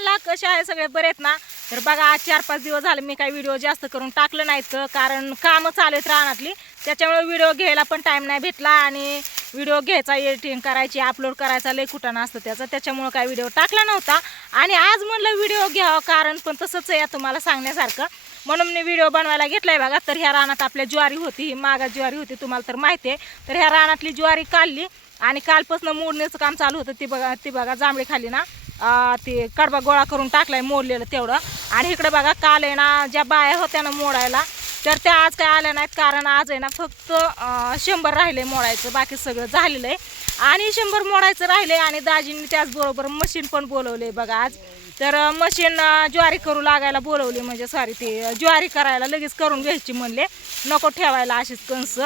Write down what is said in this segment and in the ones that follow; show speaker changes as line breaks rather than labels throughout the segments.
सगळ्यांना कसे आहे सगळे बरे आहेत ना? तर बघा आज चार पाच दिवस झाले मी काही व्हिडिओ जास्त करून टाकलं नाहीत कारण कामं चालू आहेत रानातली. त्याच्यामुळे व्हिडिओ घ्यायला पण टाईम नाही भेटला आणि व्हिडिओ घ्यायचा एडिटिंग करायची अपलोड करायचा लय कुठं असतं त्याचं. त्याच्यामुळं काही व्हिडिओ टाकला नव्हता. आणि आज म्हणलं व्हिडिओ घ्यावा कारण पण तसंच आहे तुम्हाला सांगण्यासारखं. म्हणून मी व्हिडिओ बनवायला घेतला आहे बघा. तर ह्या रानात आपल्या ज्वारी होती ही मागा ज्वारी होती तुम्हाला तर माहिती आहे. तर ह्या रानातली ज्वारी काढली आणि कालपासून मोडण्याचं काम चालू होतं ती बघा ती बघा जांभळी खाली ना. ते कडबा गोळा करून टाकलाय मोडलेलं तेवढं. आणि इकडे बघा काल आहे ना ज्या बाया होत्या ना मोडायला तर त्या आज काय आल्या नाहीत कारण आज आहे ना फक्त शंभर राहिले मोडायचं बाकी सगळं झालेलं आहे. आणि शंभर मोडायचं राहिले आणि दाजींनी त्याचबरोबर मशीन पण बोलवले बघा आज. तर मशीन ज्वारी करू लागायला बोलवली म्हणजे सॉरी ते ज्वारी करायला लगेच करून घ्यायची म्हणले. नको ठेवायला अशीच कंस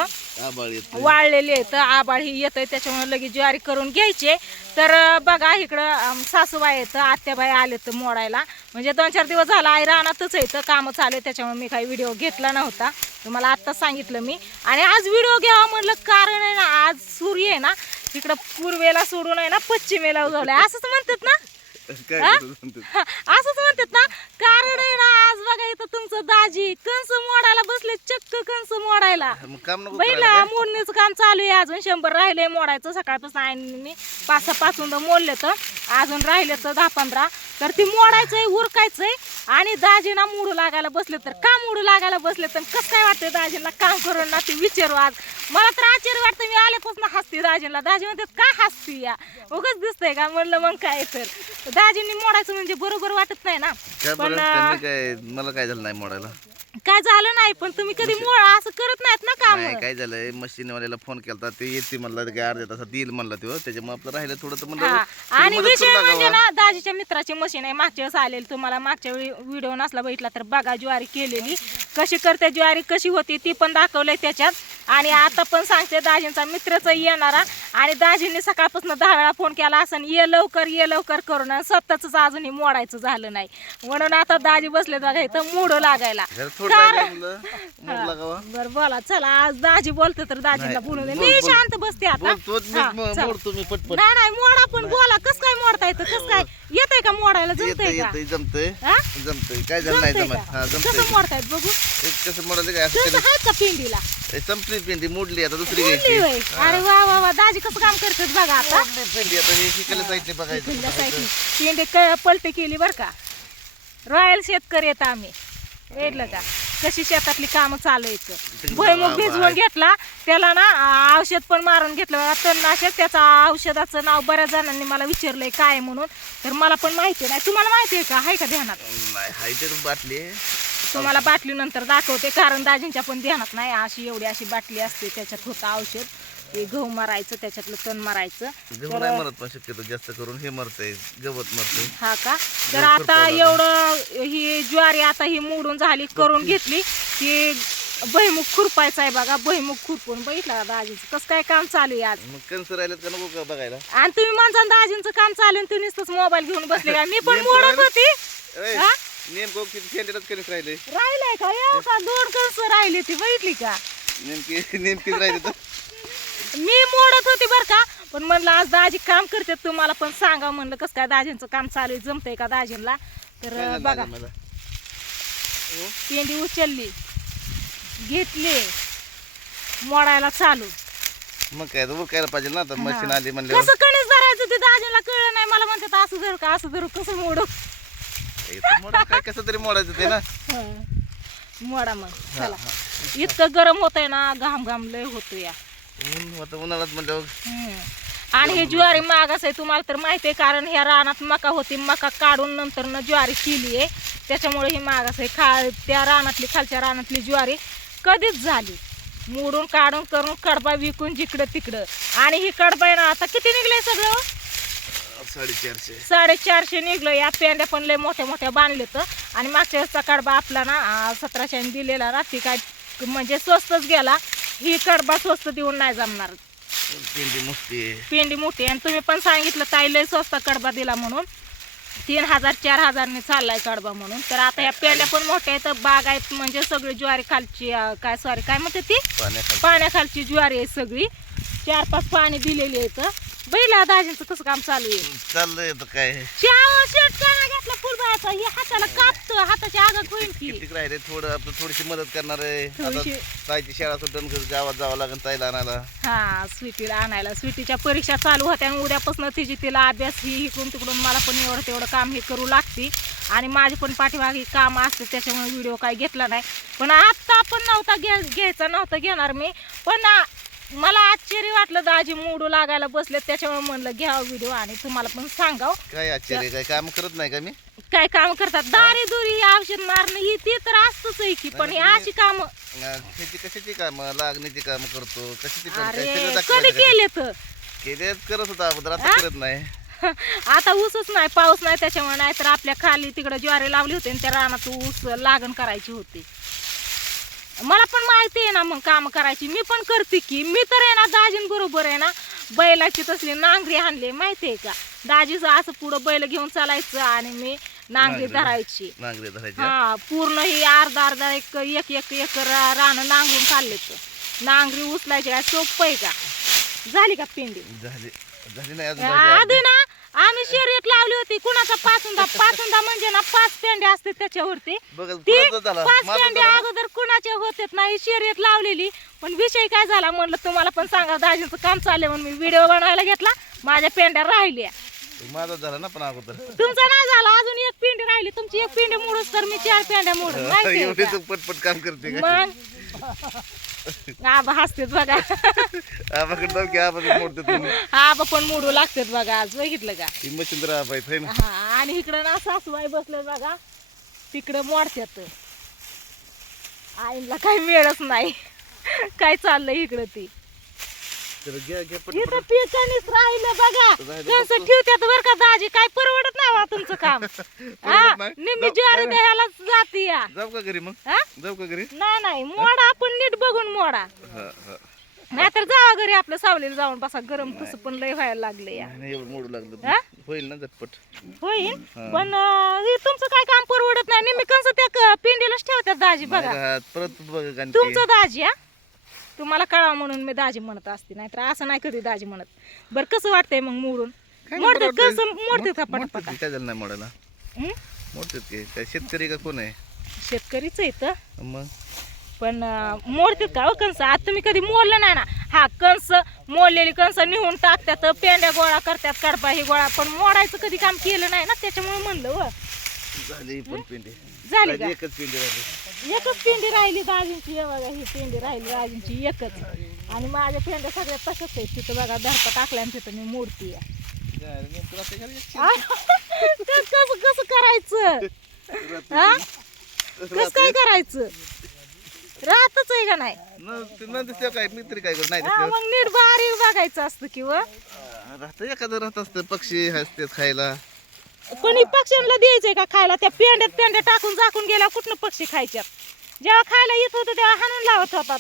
आबाळ.
वाळलेले आहेत आबाळ ही येतंय त्याच्यामुळे लगेच ज्वारी करून घ्यायचे. तर बघा इकडं सासूबाई आहेत आत्याबाई आले तर मोडायला. म्हणजे दोन चार दिवस झाला आई रानातच येतं कामं चालू आहे त्याच्यामुळे मी काही व्हिडिओ घेतला नव्हता. तुम्हाला आत्ताच सांगितलं मी. आणि आज व्हिडिओ घ्यावा म्हटलं कारण आहे ना आज सूर्य आहे ना इकडं पूर्वेला सोडून आहे ना पश्चिमेला उगवलाय. असंच म्हणतात ना. असंच म्हणतात ना? कारण आहे ना आज बघा इथं तुमचं दाजी कंस मोडायला बसले कंस मोडायला.
मग काम नको
बैला
काय?
मोडणीचं काम चालू आहे अजून. शंभर राहिले मोडायचं. सकाळपासून आईने पाच सहा पासून मोडले तर अजून राहिले तर दहा पंधरा. तर ती मोडायचंय उरकायचंय आणि दाजीना मोडू लागायला बसले तर का मोडू लागायला बसले तर कसं काय वाटतंय दाजींना? काम करून ना ते विचारू आज. मला तर आश्चर्य वाटतं मी आल्यापासून हसते दाजींना. दाजी म्हणतात का हसती या? उगाच दिसतंय का? म्हणलं मग काय तर. दाजींनी मोडायचं म्हणजे बरोबर वाटत नाही ना.
काय
पण
बरं
अं,
त्यांनी काय मला काय झालं नाही मोडायला?
काय झालं नाही पण तुम्ही कधी मोड असं करत नाहीत ना काम?
नाही काय झालंय मशीनवाल्याला फोन केला ते येते म्हणलं की अर्ध्या तासात येईल म्हणलं ते. त्याच्यामुळे आपलं राहिलं थोडं तर म्हणलं
हा. आणि
मदत
विषय
करू
म्हणजे. ना दाजीच्या मित्राची मशीन आहे. मागच्या वेळेस आलेली तुम्हाला मागच्या वेळी व्हिडिओ नसला बघितला तर बघा ज्वारी केलेली. कशी करते ज्वारी कशी होती ती पण दाखवलंय त्याच्यात. आणि आता पण सांगते दाजींचा मित्रच येणारा. आणि दाजींनी सकाळपासून दहा वेळा फोन केला असं ये लवकर ये लवकर करून स्वतःच अजूनही मोडायचं झालं नाही. म्हणून आता दाजी बसले बघा इथं मोडू लागायला. बर बोला चला आज दाजी बोलते तर दाजींना
नाही,
बोलून मी. शांत बसते आता. नाही नाही मोडा पण बोला कस काय मोडता येतं कस काय? येतंय का मोडायला? जमतंय का?
जमतंय.
हा?
काय
जमतंय कसं मोडतायत बघू?
ते कसं मोडायचं काय असं
तसं
केलं
आहेत का पिंडीला?
ए, संपली पेंडी मोडली आता दुसरी
मोडली
घ्यायची.
होय. अरे वा वा वा. दाजी कसं काम करतात बघा आता.
मोडली पेंडी आता हे शिकायला साईडने बघायचं
पिंड्या साईडनी. पिंडी क- पलटी केली बर का. रॉयल शेतकरी येत आम्ही. वेडलं का? कशी शेतातली कामं चालू आहेत. भुईमुग भिजवून घेतला. त्याला ना आ, औषध पण मारून घेतलं. बघा तणनाशक त्याचा औषधाचं नाव बऱ्याच जणांनी मला विचारलंय काय आहे म्हणून. तर मला पण माहिती नाही तुम्हाला माहिती आहे का? आहे का ध्यानात?
नाही हाय ते बाटली आहे.
तुम्हाला बाटली नंतर दाखवते कारण दाजींच्या पण ध्यानात नाही अशी एवढी अशी बाटली असते त्याच्यात होतं औषध ते गहू मारायचं त्याच्यातलं तण मारायचं.
गहू नाही मरत पण शक्यतो जास्त करून हे मरतंय गवत मरतंय.
हा का? तर
लवकर
आता. एवढं ही ज्वारी आता ही मोडून झाली करून घेतली की भैमुख खुरपायचा आहे बघा भैमुख खुरपून बघितला का दाजीचं? कसं काय काम चालू आहे आज?
मग राहिलेत का नको का बघायला?
आणि तुम्ही माणसा दाजींचं काम चालू आहे तुम्ही नुसतंच मोबाईल घेऊन बसले का? मी पण
नेमकं
मोडत? होती. हा?
नेमकं किती कणस राहिले
राहिलंय? का? एव का दोन कंस राहिली ती बघितली का?
नेमकी नेमकीच राहिले तर?
मी मोडत होती बर का पण म्हणलं आज दाजी काम करते तुम्हाला पण सांगा म्हणलं कसं काय दाजींचं काम चालू आहे जमतंय का दाजींना तर बघा.
मला?
पेंडी उचलली घेतली मोडायला चालू.
मग काय तर उरकायला पाहिजे ना आता मशीन आली म्हणल्यावर.
कसं कणीस धरायचं ते दाजीला कळलं नाही मला म्हणतात असं धरू का असं धरू कसं मोडा?
काय कसं तरी मोडायचं ते ना.
मोडा मग चला. इतकं गरम होतंय ना घाम घाम लय होतो या.
ऊन आता उन्हाळ्यात
हम्म. आणि हे ज्वारी मागास आहे तुम्हाला तर माहिती आहे कारण ह्या रानात मका होती मका काढून नंतर न ज्वारी केली आहे. त्याच्यामुळे ही मागास आहे खा त्या रानातली खालच्या रानातली ज्वारी कधीच झाली. मोडून काढून करून कडबा विकून जिकडं तिकडं आणि ही कडबा आहे ना आता किती निघले सगळं?
साडेचारशे.
साडेचारशे निघलं. या पेंड्या पण लय मोठ्या मोठ्या बांधले तर आणि मागच्या वेळेसचा कडबा आपला ना सतराशे दिलेला ना ती काय म्हणजे स्वस्तच गेला. ही कडबा स्वस्त देऊन नाही जमणार.
पेंडी आहे.
पेंडी मोठी. आणि तुम्ही पण सांगितलं ताई लय स्वस्त कडबा दिला म्हणून. तीन हजार चार हजारने चाललाय कडबा म्हणून. तर आता या पेंड्या पण मोठ्या आहेत. बाग आहेत म्हणजे सगळी ज्वारी खालची काय सॉरी काय म्हणते ती?
पाण्याखाली
पाण्याखालची ज्वारी आहे सगळी. चार पाच पाणी दिलेली आहेत. बैला दाजींचं कसं काम चालू आहे.
चाललंय आता काय.
घेतला फुलबायाचा हे हाताला कापतं हाताच्या आगात होईल की
राहिले थोडं आपलं थोडीशी मदत करणार आहे. आता
थोडीशी.
ताईची शाळा सुटून घरी गावात जावं लागेल ताईला आणायला.
हा स्वीटीला आणायला. स्वीटीच्या परीक्षा चालू होत्या आणि उद्यापासून तिची तिला अभ्यास ही इकडून तिकडून मला पण एवढं तेवढं काम हे करू लागते. आणि माझी पण पाठीमागे काम असते त्याच्यामुळे व्हिडिओ काही घेतला नाही. पण आत्ता पण नव्हता घे घ्यायचा नव्हता घेणार मी. पण आ, मला आश्चर्य वाटलं दाजी मोडू लागायला बसले त्याच्यामुळे म्हणलं घ्यावं व्हिडिओ आणि तुम्हाला पण सांगाव.
काय आश्चर्य काय काम करत नाही का मी?
काय काम करतात? दारी दुरी औषध मारणं ही ती तर असतच आहे की पण ही अशी काम
ह्याची कशाची काम? लागण्याची काम करतो कशाची पण काय
अरे
सगळं
कधी
का?
केले तर
केलेच करत होता अगोदर आता? करत नाही.
आता ऊसच नाही पाऊस नाही त्याच्यामुळे नाही तर आपल्या खाली तिकडे ज्वारी लावली होती आणि त्या रानात ऊस लागण करायची होती. मला पण माहिती आहे ना मग काम करायची. मी पण करते की. मी तर आहे ना दाजीन बरोबर आहे ना. बैलाची तसली नांगरी आणली माहिती आहे का? दाजीचं असं पुढं बैल घेऊन चालायचं आणि मी नांगरी. धरायची.
नांगरे धरायचे
हा? पूर्ण ही अर्धा अर्धा एक एक एक एकर रान नांगरून काढले तर नांगरी उचलायची काय सोपं आहे का? झाली का पिंडी?
झाली झाली नाही
आधी ना आम्ही शर्यत लावली होती. कुणाचा पाचुंदा पाचुंदा म्हणजे ना पाच पेंडे असते त्याच्यावरती.
बघा
ती
परत झाला.
पाच
माझं
पेंडे
झालं.
अगोदर कुणाच्या होतेत नाही शर्यत लावलेली. पण विषय काय झाला म्हणलं तुम्हाला पण सांगा. दाजींचं काम चाललंय म्हणून मी व्हिडिओ बनवायला घेतला. माझ्या पेंड्या राहिल्या.
माझा झाला ना पण अगोदर.
तुमचा नाही झाला. अजून एक पेंडी राहिली. तुमची एक पेंडी मोडूस तर मी चार पेंड्या मोडून. माहिती
एवढी
आहे
तू पटपट काम करते?
का? मग? आबा हसतेत बघा.
आबाकडे जाऊ की आबा मोडते तुम्ही.
आबा पण मोडू लागतेत बघा आज. बघितलं का?
ही मच्छिंद्र आबा आहेत है ना?
हा आणि इकडं ना सासूबाई बसले बघा. तिकडं मोडत्यात. आईला काही मिळत नाही. काय चाललंय इकडं ती? इथं
पटपट.
पिकानीच राहिलं बघा. त्यांचं ठेवत्यात बरं का दाजी? काय परवडत नाही बा तुमचं काम. हा? निम्मी ज्वारी. द्यायला जाते या.
जाऊ का घरी मग?
हा?
जाऊ का घरी?
नाही नाही. मोडा आपण नीट बघून मोडा.
हा हा.
नाहीतर जावा घरी आपल्या सावलीला जाऊन बसा. गरम तसं पण लय व्हायला लागले या.
नाही, नाही एवढं मोडू लागलं.
हा?
होईल ना झटपट.
होईल.
हा.
पण अं, हे तुमचं काय काम परवडत नाही. निम्मी कंस त्या क- पिंडीलाच ठेवतात दाजी
नाही
बघा
राहत. परत बघ आणखी.
तुमचं दाजी हा? तुम्हाला कळावं म्हणून मी दाजी म्हणत असते नाहीतर असं नाही कधी दाजी म्हणत. बरं कसं वाटतंय मग मोडून?
काय
मोडतात
मोडतात?
कसं? मोडतात का
मोडतात
पटापटा
की, काय झालं नाही मोडायला?
हं?
मोडतात की. काय शेतकरी का कोण आहे?
शेतकरीच आहे इथं
मग?
पण अं, मोडतात का हो कंस? आता तुम्ही कधी मोडलं नाही ना? हा कंस मोडलेली कंस निहून टाकतात पेंड्या गोळा करतात कडपा ही गोळा. पण मोडायचं कधी काम केलं नाही ना? त्याच्यामुळे म्हणलं व
झाली पण पिंडी.
झाली का?
एकच पिंडी झाली
एकच पेंडी राहिली दाजींची हे बघा ही पेंडी राहिली दाजींची एकच. आणि माझ्या पेंड्या सगळ्या तशाच आहेत. तिथं बघा धरपा टाकल्या आणि तिथं मी मूर्ती आहे. कसं कसं करायचं? हा कसं काय करायचं? राहतच आहे का नाही?
काय मी तरी काय करत नाही
हा, मग नीट बारीक बघायचं असतं किंवा
राहतं एखादं राहत असतं पक्षी असते खायला.
पण ही पक्ष्यांना द्यायचंय का खायला? त्या पेंड्यात पेंड्या टाकून झाकून गेल्या कुठनं पक्षी खायच्यात? जेव्हा खायला येत होतं तेव्हा हाणून लावत होतात.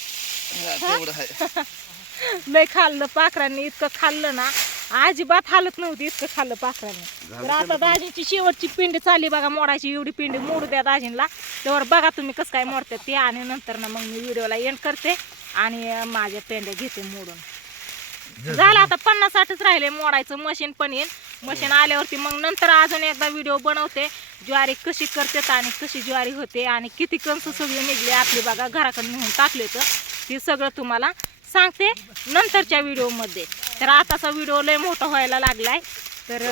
तेवढं
लय खाल्लं पाखरांनी इतकं खाल्लं ना. अजिबात हालत नव्हती इतकं खाल्लं पाखरांनी. तर आता दाजींची शेवटची पिंडी चालली बघा मोडायची एवढी पिंडी. मोडू द्या दाजींला. त्यावर बघा तुम्ही कसं काय मोडतात ते. आणि नंतर ना मग मी व्हिडिओला एंड करते आणि माझ्या पेंड्या घेते मोडून. झालं आता पन्नास साठच राहिले. मोडायचं मशीन पण येईल. मशीन आल्यावरती मग नंतर अजून एकदा व्हिडिओ बनवते. ज्वारी कशी करतात आणि कशी ज्वारी होते आणि किती कंस सगळे निघले आपली बागा घराकडे नेऊन टाकले तर ते सगळं तुम्हाला सांगते नंतरच्या व्हिडिओमध्ये तर आताचा व्हिडिओ लय मोठा व्हायला लागलाय. तर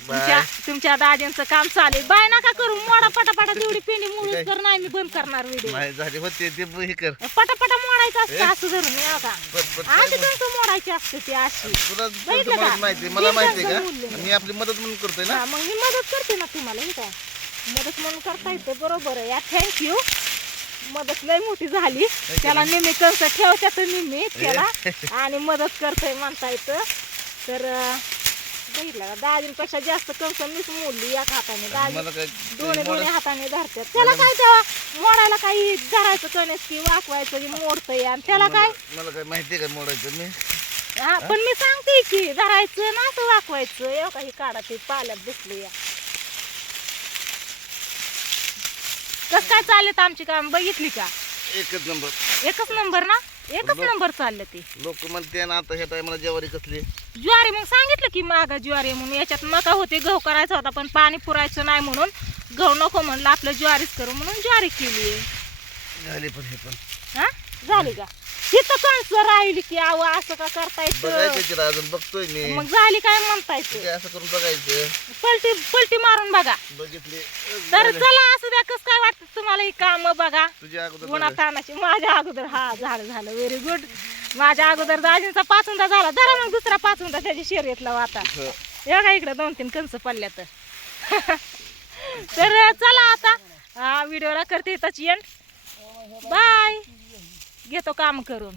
तुमच्या तुमच्या दाजींचं काम चालेल. बाय नका करू. मोडा पटापटा. तेवढी पेंडी मोडून तर नाही मी बंद करणार व्हिडिओ
झाली होते ते ब- हे कर.
पटापटा मोडायचं असतं असं धरून का
पट
आधी कंस मोडायची असते ती अशी.
तुला
बघितलं
तुमचं
का?
मला माहिती मला माहिती आहे का. मी आपली मदत म्हणून करतोय ना?
हा मग मी मदत करते ना तुम्हाला हे काय मदत म्हणून करता येते बरोबर आहे. या थँक्यू मदत लय मोठी झाली. त्याला निम्मी कंस ठेवत्यात निम्मी त्याला. आणि मदत करतोय म्हणता येतं. तर अं, बघितलं का? दाजींपेक्षा जास्त कंस मीच मोडली एका हाताने. दाजी
मला काय
दोन्ही दोन्ही हाताने धरतात त्याला काय तेव्हा मोडायला काही धरायचं कणेस की वाकवायचं की मोडतंय. आणि त्याला काय
मला काय माहिती आहे का मोडायचं मी?
हा पण मी सांगते की धरायचं ना असं वाकवायचं. एव काही काढा ते पाल्यात बसले या. कस काय चाललेत आमची काम? बघितली का?
एकच नंबर.
एकच नंबर ना? एकच नंबर चालले ते.
लोक म्हणते ना आता ह्या टायमाला जेवारी कसली?
ज्वारी मग सांगितलं की मागा ज्वारी म्हणून. याच्यात मका होते गहू करायचा होता पण पाणी पुरायचं नाही म्हणून गहू नको म्हणलं आपलं ज्वारीच करू म्हणून ज्वारी केली
झाले पण हे पण.
हा? झाली का? तिथं कणसं राहिली की आव असं का करतायचं
बघायचं अजून बघतोय मी.
मग झाली काय म्हणतायचं
असं करून बघायचं.
पलटी पलटी मारून बघा.
बघितले.
तर चला असं द्या कसं काय वाटतं तुम्हाला ही काम बघा.
तुझ्या अगोदर
उन्हा तानाची माझ्या अगोदर. हा झालं झालं. व्हेरी गुड माझ्या अगोदर दाजींचा पाचुंदा झाला. जरा मग दुसरा पाचुंदा त्याची शर्यतला वाता
हं.
या का इकडे दोन तीन कंस पडल्यात. तर चला आता. हा व्हिडिओला करते इथंच एंड बाय घेतो काम करून.